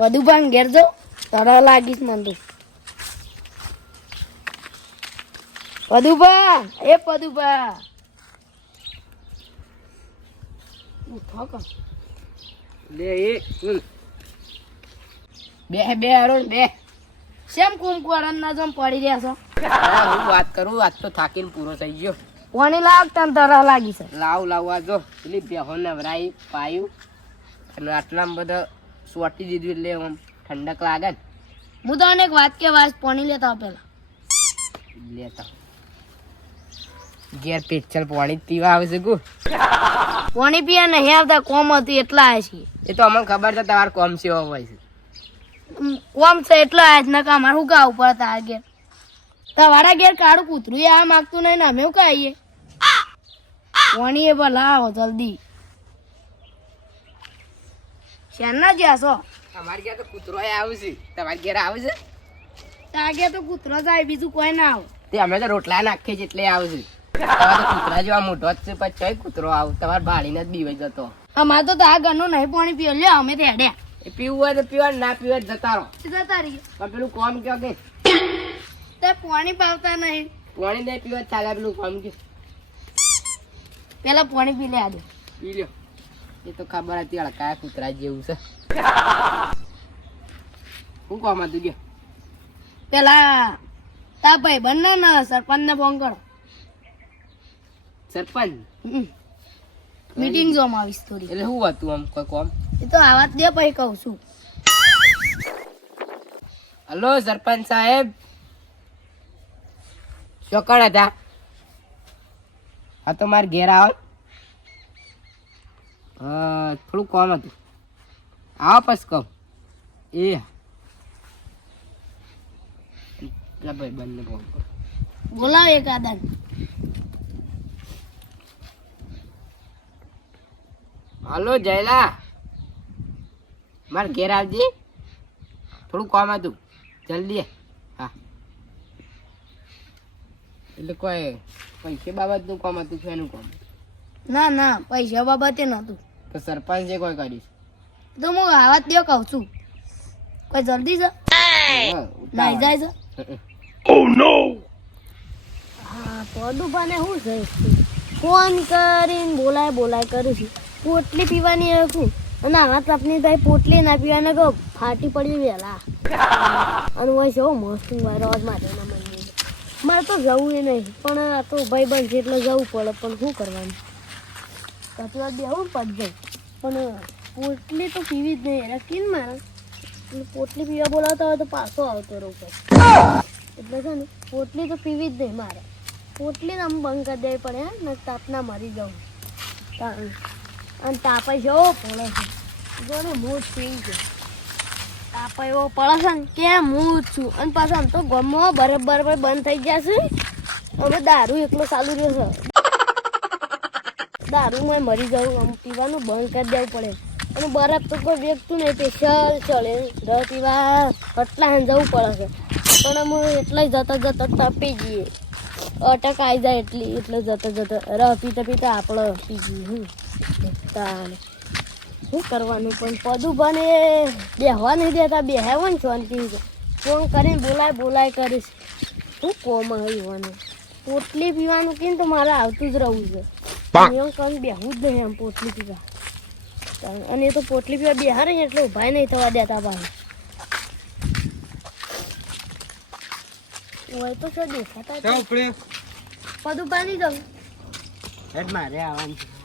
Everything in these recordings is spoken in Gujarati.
વધુ ભાંગ ઘેર જો તરહ લાગીશ મન તો પદુભા એ પદુભા ઉઠો ક લે એ બે અરુણ બે શેમ કુંકવારન ના જેમ પડી રહ્યા છો હું વાત કરું આજ તો થાકીને પૂરો થઈ ગયો પાણી લાગ તને તરહ લાગી છે લાવ આ જો પેલી બેહો નવરાઈ પાયું અને આટલામાં બધા સોટી દીધું એટલે આમ ઠંડક લાગે ને હું તને એક વાત કે વાત પાણી લેતા આવ પેલા લેતા ઘેર પેચલ પાણી જ પીવા આવે છે ગુ પાણી પીવા નહીં આવતા કોમ હતું એટલા આવે છે એ તો અમને ખબર છે તમારે કોમ સેવા હોય છે કોમ છે એટલા આવે છે નકા અમારે શું ગાવું પડે તાર ઘેર તમારા ઘેર કાળું કૂતરું આ માગતું નહીં ને અમે શું ખાઈએ પાણી એ ભલા આવો જલ્દી શેના જ્યાં છો અમારી ઘેર તો કૂતરો આવે છે તમારી ઘેર આવે છે તાગે તો કૂતરો જાય બીજું કોઈ ના આવે તે અમે તો રોટલા નાખીએ છે એટલે આવે છે તમારે તો કૂતરા જેવા મોઢો જ છે પછી કૂતરો આવ તમારે ભાડીને જ બીવાઈ જતો અમારે તો આ ઘરનું નહીં પાણી પીવો લ્યો અમે તો હેડ્યા એ પીવું હોય તો પીવા ના પીવા જ જતા રહો જતા રહીએ પણ પેલું કોમ કયો કે તે પાણી પાવતા નહીં પાણી નહીં પીવા ચાલે પેલું કોમ કે પેલા પાણી પી લે આજે પી લ્યો એ તો ખબર હતી અડકાયા કૂતરા જેવું છે શું કોમ હતું કે પેલા તા ભાઈ બંને ને સરપંચ ને ફોન કરો સરપંચ મીટિંગ જોમ આવીશ થોડી એટલે શું હતું આમ કોઈ કોમ એ તો આવા જ દે પછી કહું છું હલો સરપંચ સાહેબ ચોકડ હતા હા તો મારે ઘેર આવો થોડું કોમ હતું આવો પછી કહું એ ભાઈ બંને ફોન કરો બોલાવો એક આદા હલો જયલા મારે ઘેર આવજે થોડું કામ હતું જલ્દી હા એટલે કોઈ પૈસા બાબતનું કામ હતું છે એનું કામ ના ના પૈસા બાબતે નતું તો સરપંચે કોઈ કરીશ તો હું આવા જ દે કહું છું કોઈ જલ્દી છે નાઈ જાય છે હા પદુભાને શું છે ફોન કરીને બોલાય કરું છું પોટલી પીવાની હતું અને આવા તપની ભાઈ પોટલી ના પીવાને કહો ફાટી પડી વહેલા અને હોય છે મસ્ત રોજ માટેના મંદિર મારે તો જવું એ નહીં પણ આ તો ભાઈ બનશે એટલે જવું પડે પણ શું કરવાનું કચવા દેવું પદ જાય પણ પોટલી તો પીવી જ નહીં રકીને મારે પોટલી પીવા બોલાવતા હોય તો પાછો આવતો રહું એટલે છે ને પોટલી તો પીવી જ નહીં મારે પોટલી આમ બંધ કરી દેવી પડે ને તાપના મરી જાઉં અને તાપા જવો પડે છે જોને હું જ પી છે તાપા એવો પડે છે ને કે હું જ છું અને પાછું આમ તો ગમો બરાબર બંધ થઈ જશે હવે દારૂ એકલો ચાલુ રહેશે દારૂમાં મરી જવું આમ પીવાનું બંધ કરી દેવું પડે અને બરફ તો કોઈ વ્યક્તિ નહીં સ્પેશિયલ ચડે રસ પીવા એટલા જવું પડે છે પણ અમે એટલે જતા તપી જઈએ અટક આવી જાય એટલે જતા રસ પીતા આપણે પી જઈએ શું કરવાનું પણ પદુભાને બેહવા નહીં દેતા બેહાવો ને શાંતિ ફોન કરીને બોલાય કરીશ શું કોમ આવ્યું પોટલી પીવાનું કે તો મારે આવતું જ રહેવું છે એમ કરીને બેહવું જ નહીં આમ પોટલી પીવા અને એ તો પોટલી પીવા બેહારે ને એટલે ઉભા નહીં થવા દેતા ભાઈ હોય તો શું દેખાતા પદુભાઈ નહીં જવું મારે આવવાનું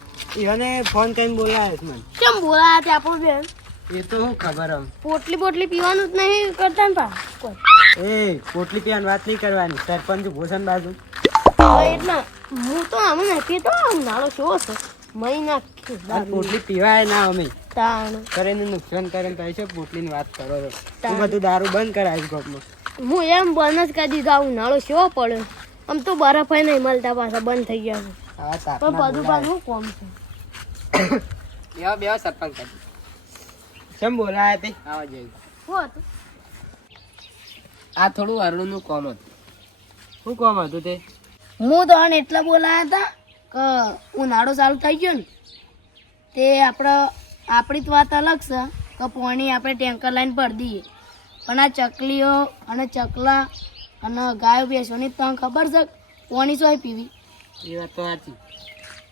એને ફોન કરીને બોલાવે મને કેમ બોલાયા તે આપણું બેન એ તો શું ખબર આમ પોટલી પીવાનું જ નહીં કરતા ને પા કોઈ એ પોટલી પીવાની વાત નહીં કરવાની સરપંચ ભૂષણ બાજુ એટલે હું તો આમ નથી તો નાળો શો છે મહી નાખ્યું પોટલી પીવાય ના અમે તાણ કરીને નુકસાન કરે પૈસા પોટલીની વાત કરો છો બધું દારૂ બંધ કરાવીશ ગોપમાં હું એમ બંધ જ કરી દીધા ઉનાળો શો પડ્યો આમ તો બરફ નહીં મળતા પાછા બંધ થઈ ગયા છે પણ બધું પાછું કોમ છે બેવા સરપંચ કેમ બોલાયા તે આવા જઈ શું હતું આ થોડું અરણું કામ હતું શું કામ હતું તે હું તો એટલા બોલાયા હતા કે ઉનાળો ચાલુ થઈ ગયો ને તે આપણી તો વાત અલગ છે તો પાણી આપણે ટેન્કર લાઈન ભરી દઈએ, પણ આ ચકલીઓ અને ચકલા અને ગાયો બેસવાની તમને ખબર છે પાણી શું પીવી? એ વાત તો સાચી.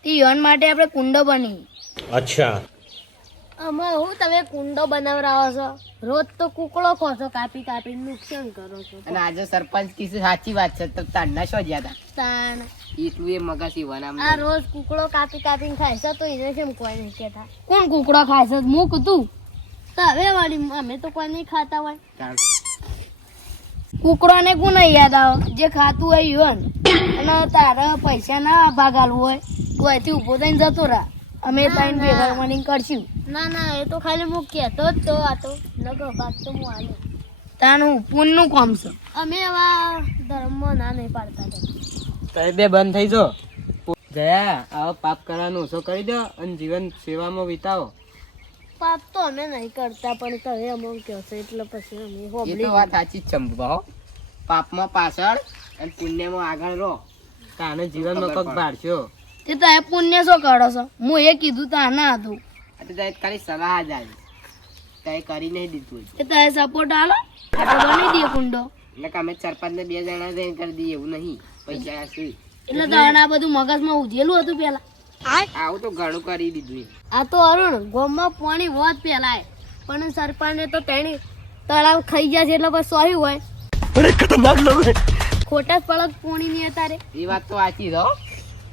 તે યોન માટે આપણે કુંડો બની. अच्छा આમાં હું તમે કુંડો બનાવરાવો છો, રોજ તો કુકડો ખો છો, કાપી કાપી નુકસાન કરો છો. અને આજે સરપંચ કીધું સાચી વાત છે. તો તારના શું જ્યાં હતા તાણ એટલું એ મગજ ઈવાના આ રોજ કુકડો કાપી કાપીને ખાય છે તો એને કેમ કોઈ નહીં કહેતા? કોણ કુકડો ખાય છે? મૂક તું તો હવે વાળી અમે તો કોઈ નહીં ખાતા હોય. કુકડોને કોણ નહીં યાદ આવે? જે ખાતું હોય યોન. અને તારા પૈસા ના ભાગ આલવું હોય તું અહીંથી ઊભો થઈને જતો રહે, અમે ત્રણ ભેગા મળીને કરશું. ના ના એ તો ખાલી હું કહેતો જ તો આ તો નગર ભાગ તો હું આલે તાનું પુણ્યનું કામ છે. અમે આવા ધર્મમાં ના નહીં પાડતા. તમે બે બંધ થઈ જો જયા. આવો પાપ કરવાનું ઓછો કરી દો અને જીવન સેવામાં વિતાવો. પાપ તો અમે નહીં કરતા, પણ તમે અમને કહો છો એટલે પછી અમે એ હોબળી. તો વાત સાચી જ ચંપા. પાપમાં પાછળ અને પુણ્યમાં આગળ રહો, તાને જીવનમાં પગ ભાડશો. તે તમે પુણ્ય શું કરો છો? હું એ કીધું તા ના હતું. આ તો તારે ખાલી સલાહ જ આવી, તારે કરી નહીં દીધું. તે તમે સપોર્ટ આલો આપણે બની દઈએ કુંડો. એટલે કે અમે સરપંચ ને 2 જણા જઈને કરી દઈએ એવું નહીં. પૈસા શું એટલે તારે આ બધું મગજમાં ઉજેલું હતું પેલા. આવું તો ઘણું કરી દીધું. આ તો અરુણ ગોમમાં પાણી હોત પેલા, પણ સરપંચને તો તેની તળાવ ખાઈ ગયા છે એટલે બસ સોહી હોય. ખોટા જ પડક પાણી નહીં અત્યારે. એ વાત તો સાચી રહો.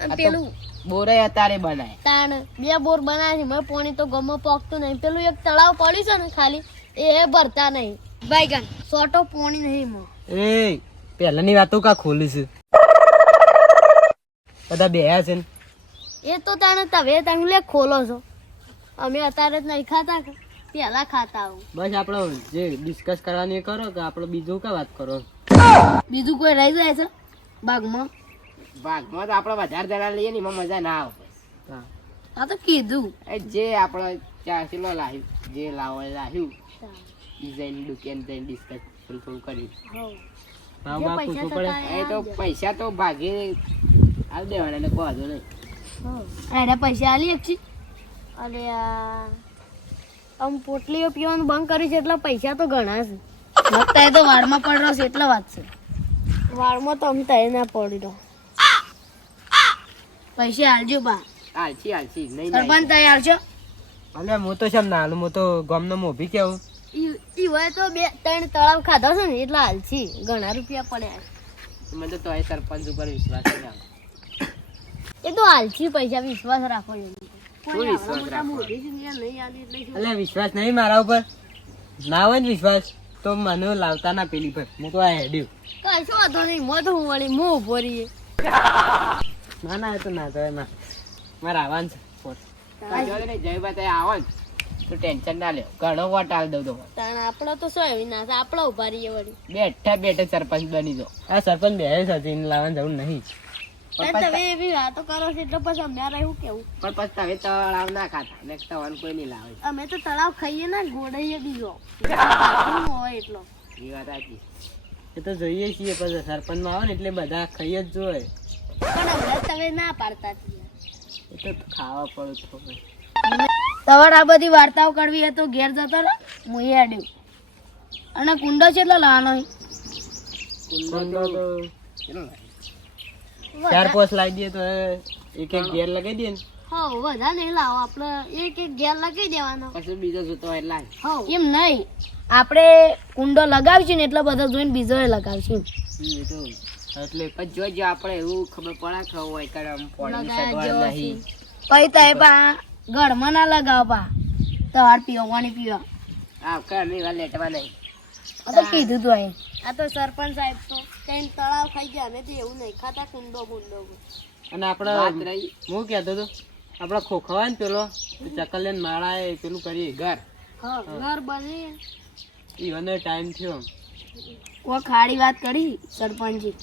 અને પેલું બોરે અત્યારે બનાય તાણ 2 બોર બનાવે છે, મેં પાણી તો ગમમાં પોકતું નહીં. પેલું એક તળાવ પડ્યું છે ને ખાલી એ ભરતા નહીં. બાઈગન સોટો પાણી નહીં એમાં. એ પહેલાની વાતો કા ખોલી છે બધા બેહ્યા છે ને. એ તો તાણે તમે લે ખોલો છો, અમે અત્યારે જ નહીં ખાતા, પેલા ખાતા આવું. બસ આપણે જે ડિસ્કસ કરવાની એ કરો કે આપણે બીજું કા વાત કરો. બીજું કોઈ રહી જાય છે બાગમાં? ભાગમાં તો આપણે વધારે જણા લઈએ ને એમાં મજા ના આવે. આ તો કીધું એ જે આપણે ચારસીલો લાવ્યું, જે લાવ્યું ડિઝાઇન દુકાન જઈને ડિસ્કસ થોડું કર્યું. ભાવ ભાવ પૂછવું પડે. એ તો પૈસા તો ભાગે આવી દેવાના એટલે કોઈ વાંધો નહીં. એના પૈસા આલી એક છે. અરે આમ પોટલીઓ પીવાનું બંધ કર્યું છે એટલે પૈસા તો ઘણા છે. લગતા એ તો વાળમાં પડ્યો છે એટલે વાત છે. વાળમાં તો અમે તય ના પડી રહ્યો. પૈસા આલજો બા. હાલસી નહીં સરપંચ તૈયાર છો? અને હું તો છે નાલું, હું તો ગામનો મોભી કેવું. ઈ હોય તો 2-3 તળાવ ખાધા છે ને એટલે હાલસી ઘણા રૂપિયા પડ્યા. મને તો એ સરપંચ ઉપર વિશ્વાસ નહીં આવે. એ તો હાલસી પૈસા વિશ્વાસ રાખો. શું વિશ્વાસ રાખો? નહીં આલી એટલે શું? એટલે વિશ્વાસ નહીં મારા ઉપર? ના હોય ને વિશ્વાસ તો મને લાવતા ના પેલી પર. હું તો આ હેડ્યું. કશો વાંધો નહીં, મોં તો હું વળી મું ઉભો રહીએ. ના ના એ તો ના જવાય. મારે આવવાનું છે. જયભાઈ આવો ને તો ટેન્શન ના લે, ઘણો વોટ આલ દઉં તો. તાણ આપડે તો શું એવી ના થાય, આપડે ઉભા રહીએ વળી. બેઠે સરપંચ બની દો. આ સરપંચ બે સચીન લાવવાની જરૂર નહીં. તમે એવી વાતો કરો છો એટલે પછી અમારે એવું કેવું? પણ પછી તમે તળાવ ના ખાતા ને તવાનું કોઈ નહીં લાવે. અમે તો તળાવ ખાઈએ ને ગોળાઈએ બીજો હોય એટલો. એ વાત સાચી. એ તો જોઈએ છીએ પછી સરપંચમાં આવે ને એટલે બધા ખાઈ જ જોઈએ. પણ હમણાં તમે ના પાડતા. એ તો ખાવા પડે થોડું. તમારે આ બધી વાર્તાઓ કરવી હોય તો ઘેર જતો રહો, હું એ આડ્યું. અને કુંડો કેટલો લાવવાનો? કુંડો તો 4-5 લાવી દઈએ તો એક ઘેર લગાવી દઈએ ને. હા વધારે નહીં લાવો, આપણે એક ઘેર લગાવી દેવાનો. પછી બીજો જોતો હોય એટલે એમ નહીં, આપણે કુંડો લગાવીશું ને એટલે બધા જોઈને બીજો લગાવીશું. એટલે પછી જોઈજો આપણે એવું ખબર પડે કે હોય કારણ પાણી સગવડ નહીં. પછી તો પા ઘરમાં ના લગાવો પા તહાર પીવાની પીવા. હા કર નહીં લેટવા નહીં. આ તો કીધું તું અહીં. આ તો સરપંચ સાહેબ તો કઈ તળાવ ખાઈ ગયા, અમે તો એવું નહીં ખાતા કુંડો બુંડો. અને આપણે હું કહેતો હતો આપણે ખોખવા ને પેલો ચકલિયન માળા એ પેલું કરીએ ઘર. હા ઘર બની ઈવન ટાઈમ થયો. ઓ ખાડી વાત કરી સરપંચજી.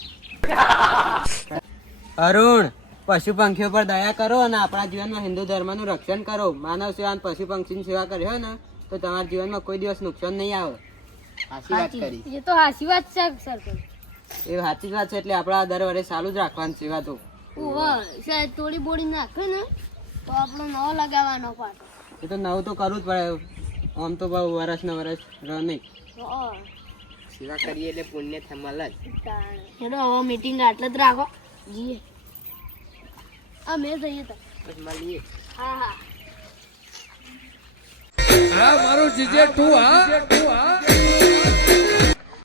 અરુણ, પશુ પંખીઓ પર દયા કરો અને આપણા જીવનમાં હિન્દુ ધર્મનું રક્ષણ કરો. માનવ સેવા અને પશુ પંખીની સેવા કરી હોય ને તો તમારા જીવનમાં કોઈ દિવસ નુકસાન નહીં આવે. સાચી વાત કરી. એ તો સાચી વાત છે સરપંચ. એ સાચી વાત છે એટલે આપણા દર વર્ષે ચાલુ જ રાખવાની સેવા તો. સાહેબ થોડી બોડી નાખે ને તો આપણે નવો લગાવવાનો પાછો. એ તો નવું તો કરવું જ પડે. આમ તો બહુ વર્ષના વર્ષ રહે નહીં. સેવા કરીએ એટલે પુણ્ય મળે જ. ચલો હવે મીટિંગ આટલે જ રાખો જીએ અમે જઈએ તો પછી મળીએ. હા હા હા મારું જીજે તું હા